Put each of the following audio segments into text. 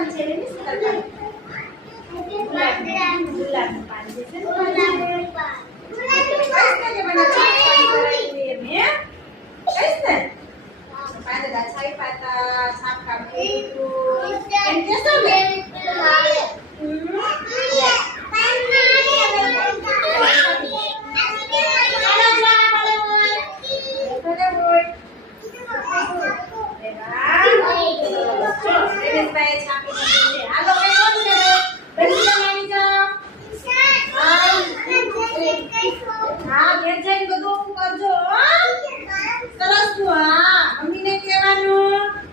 પાન છે ને સરકાર ગુલાબનું પાન છે ગુલાબનું પાન કે મને છાપ કામ કરાવી મે કઈસ ને પાંદડા છાઈ પાતા છાપ કામ કર્યું એમ કેસો ને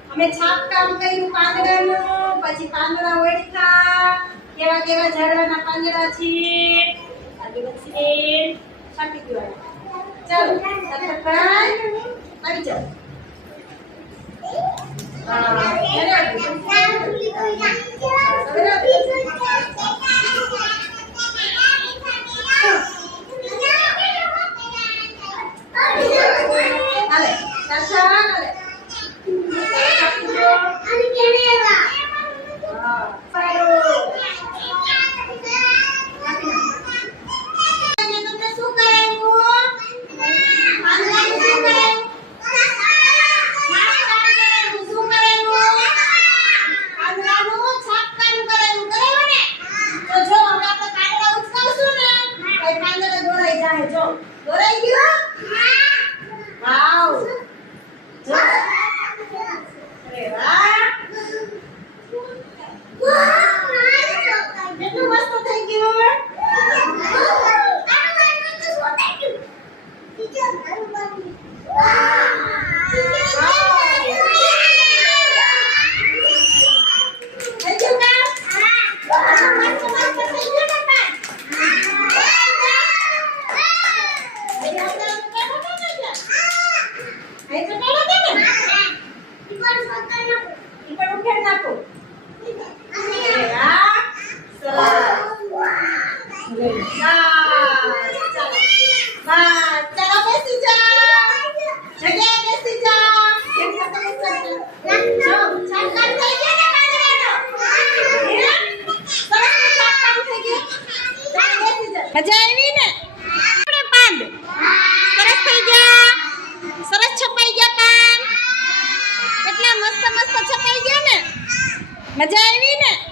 અમે છાપ કામ કર્યું પાંદડાનું પછી પાંદડા ઓળખા કેવા કેવા ઝાડવાના પાંદડા છે આદિવાસી છાપી દેવાના ચાલો સતરભાઈ આવી જાઓ મજા આવી ને આપણે પાંદ સરસ થઈ ગયા સરસ છપાઈ ગયા પાન કેટલા મસ્ત મસ્ત છપાઈ ગયા ને મજા આવી ને